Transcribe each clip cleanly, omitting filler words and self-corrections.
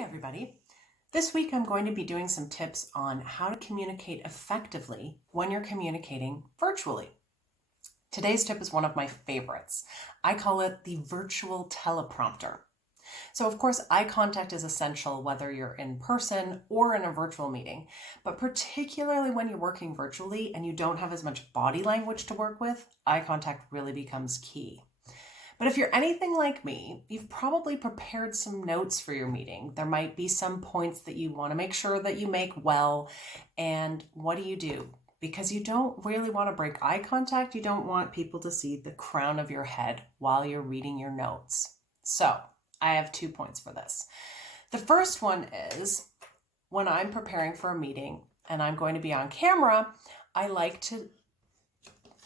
Hey everybody. This week I'm going to be doing some tips on how to communicate effectively when you're communicating virtually. Today's tip is one of my favorites. I call it the virtual teleprompter. So of course, eye contact is essential whether you're in person or in a virtual meeting, but particularly when you're working virtually and you don't have as much body language to work with, eye contact really becomes key. But if you're anything like me, you've probably prepared some notes for your meeting. There might be some points that you want to make sure that you make well. And what do? Because you don't really want to break eye contact. You don't want people to see the crown of your head while you're reading your notes. So I have 2 points for this. The first one is when I'm preparing for a meeting and I'm going to be on camera, I like to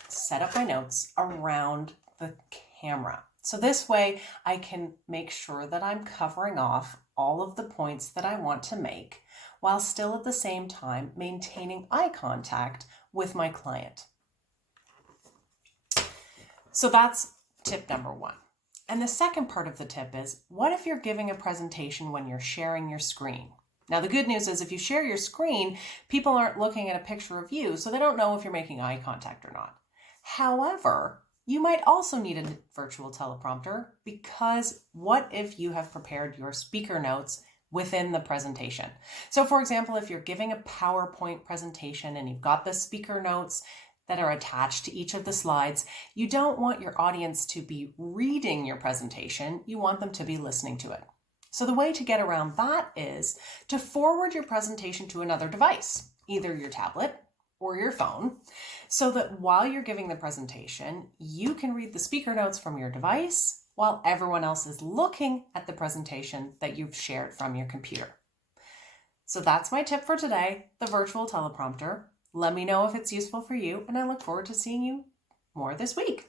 set up my notes around the camera. So this way I can make sure that I'm covering off all of the points that I want to make while still at the same time maintaining eye contact with my client. So that's tip number 1. And the second part of the tip is, what if you're giving a presentation when you're sharing your screen? Now, the good news is if you share your screen, people aren't looking at a picture of you, so they don't know if you're making eye contact or not. However, you might also need a virtual teleprompter because what if you have prepared your speaker notes within the presentation? So for example, if you're giving a PowerPoint presentation and you've got the speaker notes that are attached to each of the slides, you don't want your audience to be reading your presentation, you want them to be listening to it. So the way to get around that is to forward your presentation to another device, either your tablet or your phone, so that while you're giving the presentation, you can read the speaker notes from your device while everyone else is looking at the presentation that you've shared from your computer. So that's my tip for today, the virtual teleprompter. Let me know if it's useful for you, and I look forward to seeing you more this week.